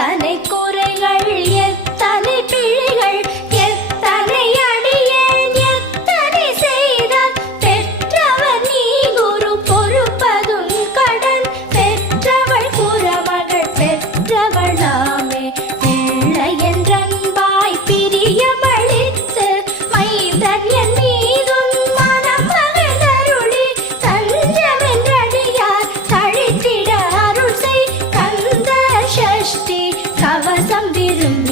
எத்தனை குறைகள் எத்தனை பிழைகள் எத்தனை அடியேன் எத்தனை செய்தால் பெற்றவர் நீ குரு பொறுப்பதும் கடன் பெற்றவள் புறமகள் பெற்றவள் நாமே பிள்ளை என்றன்பாய் பிரியமளித்து மைந்தன் என் மீதும் மனம் மகிழ்ந்தருளி தஞ்சமென்றடியார் தழித்திட அருள் செய் கந்த சஷ்டி கவசம் விரும்பி